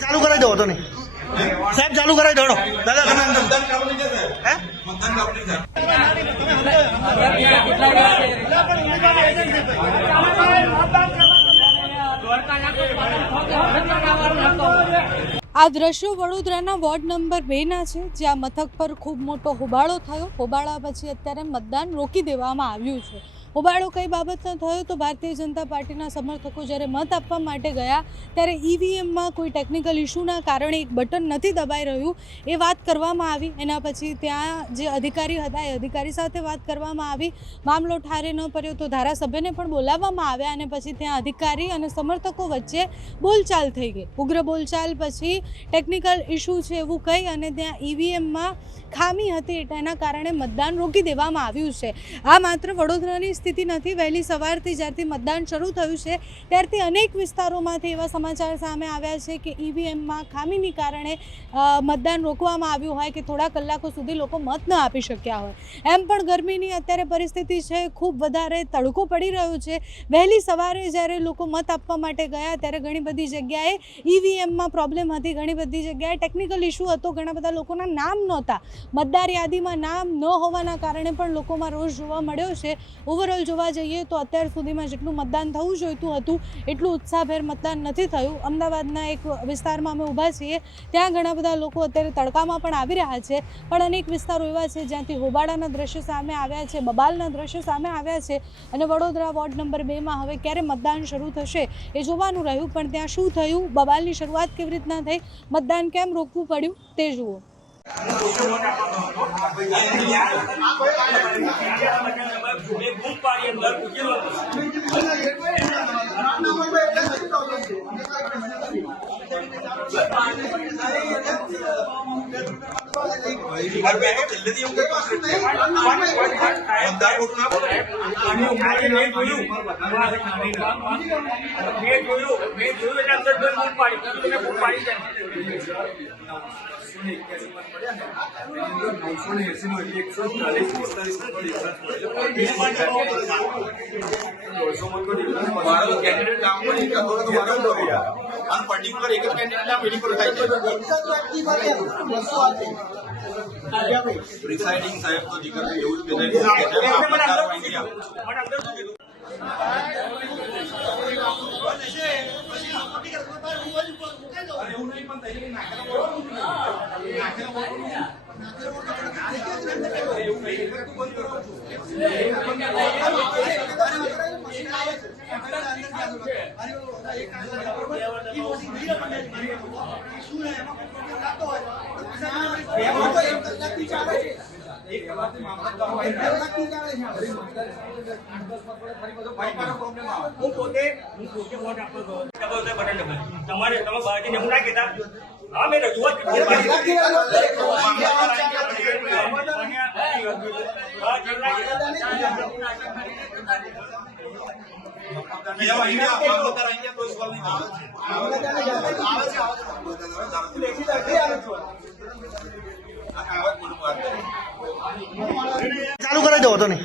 ચાલુ કરાવી દો તો નહીં સાહેબ, ચાલુ કરાવી દો દાદા. તમે મતદાન કાપણી છે હે મતદાન કાપણી છે. આ દ્રશ્યો વડોદરાના વોર્ડ નંબર 2ના છે, જ્યાં મથક પર ખૂબ મોટો હોબાળો થયો. હોબાળા પછી અત્યારે મતદાન રોકી દેવામાં આવ્યું છે. હોબાળો કઈ બાબતનો થયો તો ભારતીય જનતા પાર્ટીના સમર્થકો જ્યારે મત આપવા માટે ગયા ત્યારે ઈવીએમમાં કોઈ ટેકનિકલ ઇસ્યુના કારણે એક બટન નથી દબાઈ રહ્યું એ વાત કરવામાં આવી. એના પછી ત્યાં જે અધિકારી હતા એ અધિકારી સાથે વાત કરવામાં આવી. મામલો ઠારે ન પડ્યો તો ધારાસભ્યને પણ બોલાવવામાં આવ્યા અને પછી ત્યાં અધિકારી અને સમર્થકો વચ્ચે બોલચાલ થઈ ગઈ. ઉગ્ર બોલચાલ પછી ટેકનિકલ ઇસ્યુ છે એવું કહી અને ત્યાં ઈવીએમમાં ખામી હતી એના કારણે મતદાન રોકી દેવામાં આવ્યું છે. આ માત્ર વડોદરાની સ્થિતિ નથી. વહેલી સવારથી જ્યારથી મતદાન શરૂ થયું છે ત્યારથી અનેક વિસ્તારોમાંથી એવા સમાચાર સામે આવ્યા છે કે ઈવીએમમાં ખામીને કારણે મતદાન રોકવામાં આવ્યું હોય કે થોડા કલાકો સુધી લોકો મત ન આપી શક્યા હોય. એમ પણ ગરમીની અત્યારે પરિસ્થિતિ છે, ખૂબ વધારે તડકો પડી રહ્યો છે. વહેલી સવારે જ્યારે લોકો મત આપવા માટે ગયા ત્યારે ઘણી બધી જગ્યાએ ઈવીએમમાં પ્રોબ્લેમ હતી, ઘણી બધી જગ્યાએ ટેકનિકલ ઇસ્યુ હતો, ઘણા બધા લોકોના નામ નહોતા. મતદાર યાદીમાં નામ ન હોવાના કારણે પણ લોકોમાં રોષ જોવા મળ્યો છે. ઓવરઓલ જોવા જઈએ તો અત્યાર સુધીમાં જેટલું મતદાન થવું જોઈતું હતું એટલું ઉત્સાહભેર મતદાન નથી થયું. અમદાવાદના એક વિસ્તારમાં અમે ઊભા છીએ, ત્યાં ઘણા બધા લોકો અત્યારે તડકામાં પણ આવી રહ્યા છે, પણ અનેક વિસ્તારો એવા છે જ્યાંથી હોબાળાના દ્રશ્યો સામે આવ્યા છે, બબાલના દ્રશ્યો સામે આવ્યા છે અને વડોદરા વોર્ડ નંબર 2માં હવે ક્યારે મતદાન શરૂ થશે એ જોવાનું રહ્યું. પણ ત્યાં શું થયું, બબાલની શરૂઆત કેવી રીતના થઈ, મતદાન કેમ રોકવું પડ્યું તે જુઓ. પ્રિસાઇડિંગ સાહેબ તો જીકર એવું જ ચાલુ કરાવી દો તો નહીં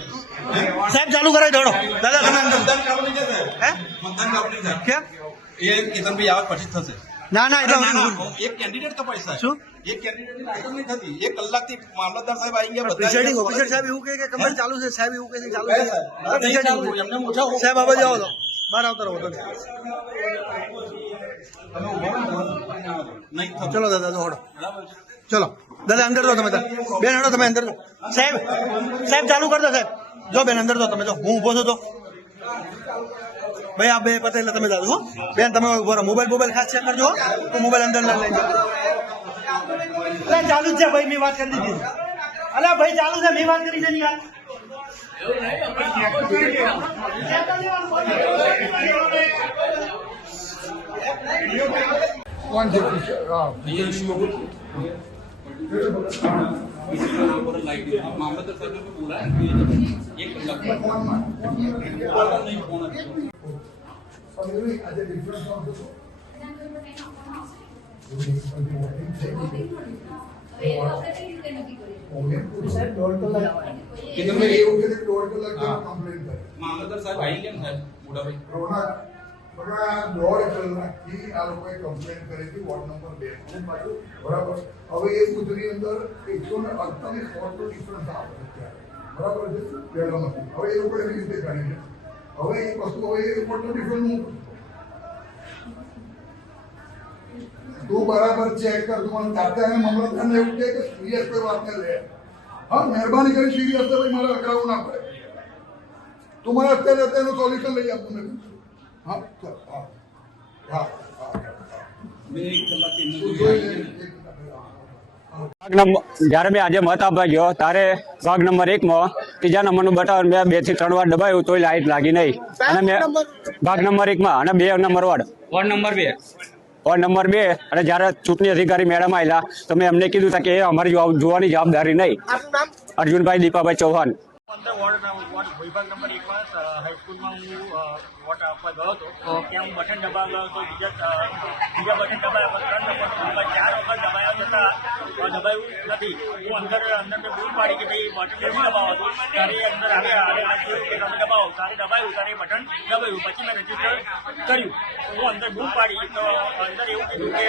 સાહેબ, ચાલુ કરાવી દો દાદા. તમે મતદાન કાપણી છે હે મતદાન કાપણી છે કેમ એ કેતનભાઈ આવે પછી થશે. ના ના એટલે એક કેન્ડિડેટ કપાય સાહેબ. શું એક કેન્ડિડેટ નહીં થતી, 1 કલાકથી મામલતદાર સાહેબ આવી ગયા. પ્રિસાઇડિંગ ઓફિસર સાહેબ એવું કહે કે કમેન્ટ ચાલુ છે સાહેબ, એવું કહે છે ચાલુ છે એમને ઓછા સાહેબ. આવા જાઓ તો બહાર આવતા રહો તો ચલો દાદા તો હડો, ચલો દાદા અંદર દો તમે, બેન હડો તમે અંદર દો. સાહેબ સાહેબ ચાલુ કર દો સાહેબ. જો બેન અંદર દો તમે, જો હું ઊભો છું તો ભાઈ આ બે પતે એટલે તમે જાઓ. બેન તમે મોબાઈલ ખાસ ચેક કરજો તો મોબાઈલ અંદર ના લઈ જાઓ. ચાલુ જ છે ભાઈ, મેં વાત કરી દીધી. અલા ભાઈ ચાલુ છે, મેં વાત કરી છે. યાર मामलतदार साहब ने बोला 1 कलाक नहीं મામલતદાર સાહેબ આવી કેમ સાહેબ બુડાભાઈ દોઢ કલાકથી આ લોકોએ કમ્પ્લેન કરી હતી વોર્ડ નંબર 2 બરાબર. હવે એ બુથની અંદર 148 વોટનો ડિફરન્સ આવે છે બરાબર છે પહેલામાંથી. હવે એ લોકોએ એવી રીતે કરી છે. હવે એ વસ્તુ હવે એ વોટનો ડિફરન્સ હું તું બરાબર ચેક કર. તું મને તાત્કાલિક મામલતદારને એવું કહે કે સિરિયસ કોઈ વાતને લે. હા, મહેરબાની કરી સિરિયસ તો ભાઈ મારે અકળાવું ના પડે. તું મને અત્યારે સોલ્યુશન લઈ આપવું નથી. હા ચાલ. હા હા મેં 1 કલાકથી તું જોઈ લે. જ્યારે મેં આજે મત આપવા ગયો ત્યારે ભાગ નંબર 1 માં ત્રીજા નંબરનું બટન મેં 2 થી 3 વાર દબાયું તોય લાઈટ લાગી નહીં. અને મેં ભાગ નંબર 1 માં અને 2 નંબર વોર્ડ નંબર 2 અને જ્યારે ચૂંટણી અધિકારી મેડમ આવેલા તો મેં એમને કીધું હતું કે એ અમારી જોવાની જવાબદારી નહીં. અર્જુનભાઈ દીપાભાઈ ચૌહાણ. વોર્ડ વિભાગ નંબર 1 માં હાઈસ્કૂલમાં હું વોટ આપવા ગયો હતો તો ત્યાં હું બટન દબાવવા ગયો તો બીજા બટન દબાવ્યા 3 નંબર 4 વખત દબાવ્યા છતાં દબાવ્યું નથી. હું અંદર મેં બૂમ પાડી કે ભાઈ બટન નથી દબાવતું. ત્યારે અંદર આવ્યા કે તમે દબાવો. ત્યારે દબાવ્યું ત્યારે બટન દબાવ્યું. પછી મેં રજીસ્ટર કર્યું. હું અંદર બૂમ પાડી તો અંદર એવું કીધું કે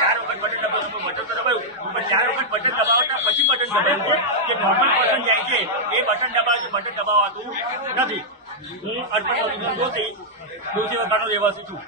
4 વખત બટન દબાવ્યું. બટન તો દબાવ્યું પણ 4 વખત બટન દબાવતા પછી બટન દબાવ્યું કે નોર્મલ બટન જાય છે એ બટન દબાવાતું નથી. હું અર્પણ દોશી વગાડનો રહેવાસી છું.